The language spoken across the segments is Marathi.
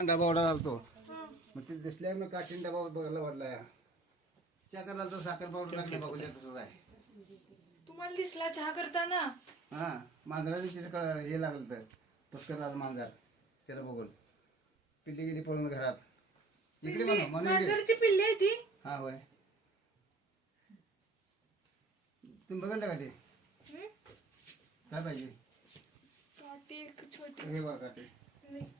डबा ऑर्डर आलतो मग ते दिसल्या मी काठीन डबा बघायला वाटला चहा करायला तर साखर पावडर लागले बघूया तसंच आहे. तुम्हाला दिसला चहा करताना? हा मांजराने तिचं कळ हे लागलं तर पुष्कर राज मांजर त्याला बघून. पिल्ली गेली पळून घरात. इकडे म्हणा म्हणून इकडे. मांजरची पिल्ली आहे ती. हा होय. तुम्ही बघितलं का ते? हम्म? काय पाहिजे? काठी एक छोटी. हे बघा नाही, छोटी.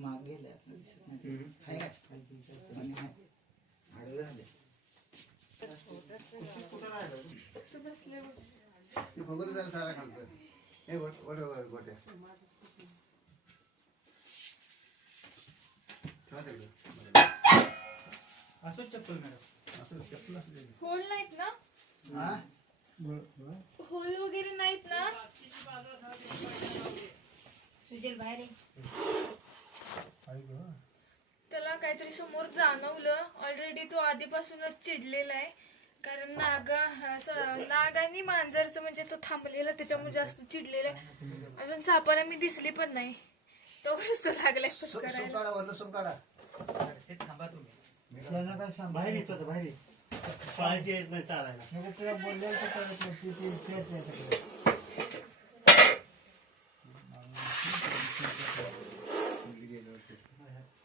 गेले आता दिसत नाही. आडवे झाले. कसं बसलंय बघ. ते जरा सारा खालतं हे वट वट वट गोट्या ठेवा तिकडं. असं चप्पल मॅडम. असं चप्पल असू दे. होल नाहीत ना? हा? होल वगैरे नाहीत ना? सुजल बाहेर त्याला काहीतरी समोर जाणवलं. ऑलरेडी तो आधीपासूनच चिडलेला आहे. कारण नागा असं नाग आणि मांजरचं म्हणजे तो थांबलेला त्याच्यामुळे जास्त चिडलेला आहे. अजून सापाला मी दिसली पण नाही. तोवरच तो लागलाय ते थांबा तुम्ही. बाहेर येतो आता बाहेर ये. पाहायची यायच नाही चालायला.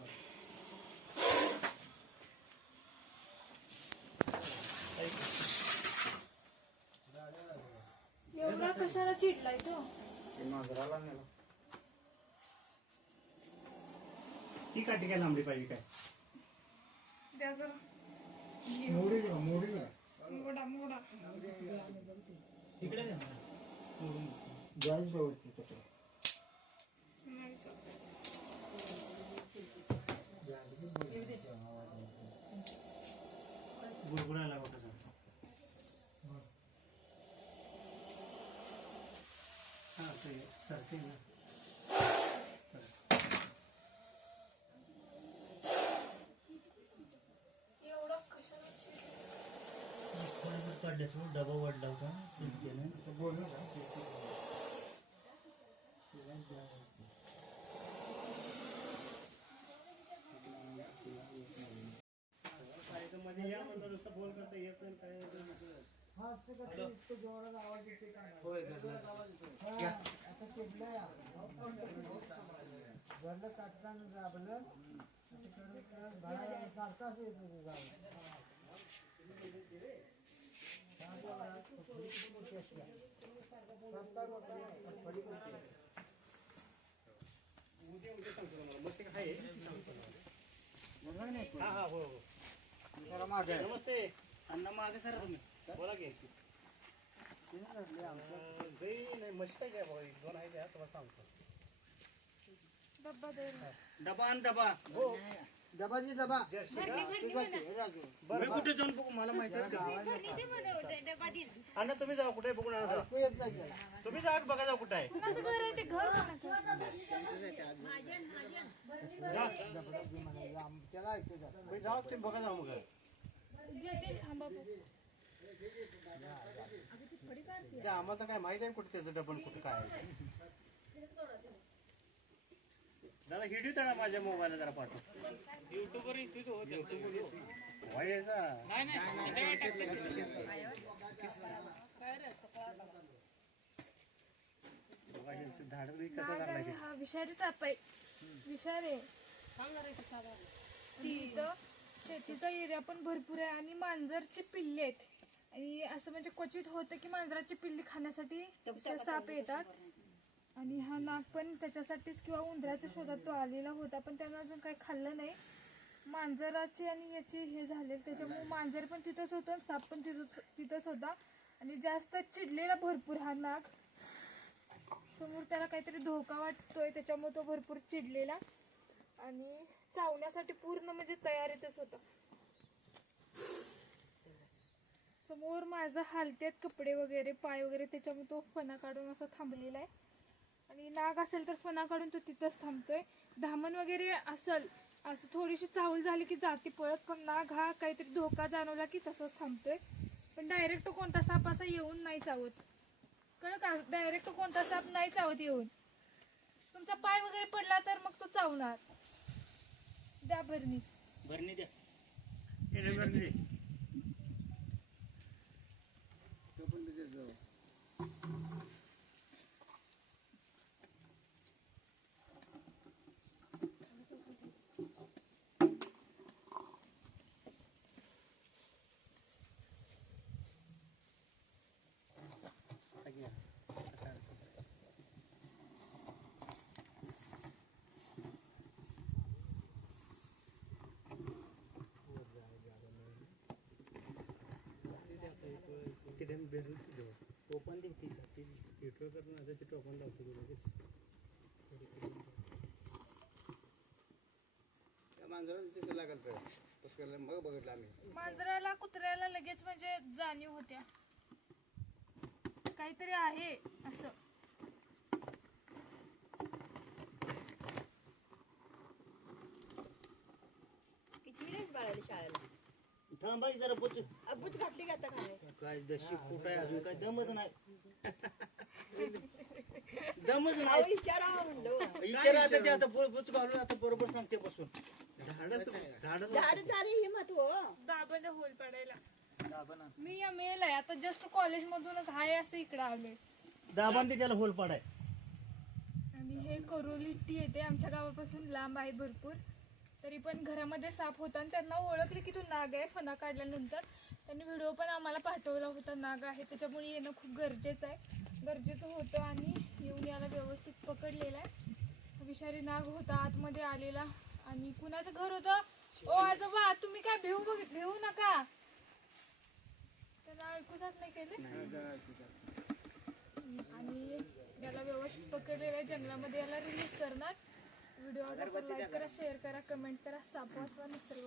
बघ. एवढा कशाला चिडलाय तो? ती काठी काय लांबडी पाहिजे काय? द्या जरा. मोडा मोडा. मोडून. नाही चालत. गुळगुळायला बघा कसं. हा ते सरते ना एवढा कशाला चिडलाय? थोडंसं पडल्यासमोर डबा वाढला होता चिंतेने. मध्ये या म्हणलं काय घरला. हा हा हो हो जरा मागे आहे. नमस्ते अण्णा मागे सर तुम्ही बोला की अं, गाई नाही मस्त आहे काय बघा एक दोन आहे त्या तुम्हाला सांगतो डब्बा दे डबा आणि डबा हो डबा मी कुठे जाऊन बघू? मला माहिती आहे का? अण्णा तुम्ही जाऊ कुठे बघून आणा जा. तुम्ही जा बघा जाऊ कुठे आहे. कोणाचं घर आहे ते घर. कोणाचं मी जाऊ तुम्ही बघा जाऊ मग. येतील थांबा बघ. ते आम्हाला तर काय माहीत आहे कुठे त्याचं डबल कुठे काय आहे. दादा व्हिडिओ तळा माझ्या मोबाईलला जरा पाठव युट्यूबवर नाग आहे हा विषारी साप आहे विषारी तिथं शेतीचा एरिया पण भरपूर आहे आणि मांजरची पिल्ले आहेत आणि असं म्हणजे क्वचित होतं की मांजराची पिल्ली खाण्यासाठी असे साप येतात आणि हा नाग पण त्याच्यासाठीच किंवा उंदराच्या शोधात तो आलेला होता पण त्यानं अजून काही खाल्लं नाही. मांजराची आणि याची हे झाले त्याच्यामुळे मांजर पण तिथंच होतं आणि साप पण तिथंच तिथंच होता. आणि जास्त चिडलेला भरपूर हा नाग. समोर त्याला काहीतरी धोका वाटतोय त्याच्यामुळे तो भरपूर चिडलेला. आणि चावण्यासाठी पूर्ण म्हणजे तयारीतच होता. समोर माझा हालत्यात कपडे वगैरे पाय वगैरे त्याच्यामुळे तो फणा काढून असा थांबलेला आहे. आणि नाग असेल तर फणा काढून तो तिथंच थांबतोय. धामण वगैरे असल असं थोडीशी चाहूल झाली की जाती पळत पण नाग हा काहीतरी धोका जाणवला की तसंच थांबतोय. पण डायरेक्ट कोणता साप असा येऊन नाही चावत. कळलं का डायरेक्ट कोणता साप नाही चावत येऊन. तुमचा पाय वगैरे पडला तर मग तो चावणार. द्या भरणी. भरणी द्या येणे भरली. तो पण तिथे जाऊ किती भेटून देऊ. ओपन दे ती ती करून आता ते टोपण लावतो लगेच त्या मांजराला तिथे लागल तर पुष्करला मग बघितलं आम्ही मांजराला कुत्र्याला लगेच म्हणजे जाणीव होत्या काहीतरी आहे असं थांबायची जरा घातली का आता काय काय दशी कुठं आहे अजून? काय दमच नाही. दमच अहो नाही विचारावं म्हणलं. विचार आता ते आता घालून आता बरोबर सांगते बसून. धाडस धाडस झाड झाली हो दाबाने होल पडायला. दाबा मी या मेल आहे. आता जस्ट कॉलेज मधूनच आहे असं इकडं आलोय. दाबान ते त्याला होल पाडाय. आणि हे करोली टी येते. आमच्या गावापासून लांब आहे भरपूर. तरी पण घरामध्ये साप होता आणि त्यांना ओळखले की तो नाग आहे फणा काढल्यानंतर. त्यांनी व्हिडिओ पण आम्हाला पाठवला होता नाग आहे. त्याच्यामुळे येणं खूप गरजेचं आहे. गरजेचं होतं आणि येऊन याला व्यवस्थित पकडलेलं आहे. विषारी नाग होता आतमध्ये आलेला. आणि कुणाचं घर होतं? ओ आजोबा तुम्ही काय भेऊ बघ भेऊ नका. त्यांना ऐकू जात नाही केले आणि याला व्यवस्थित पकडलेलं आहे. जंगलामध्ये याला रिलीज करणार. व्हिडिओ आवडला लाईक करा शेअर करा कमेंट करा. साप वाचवा निसर्ग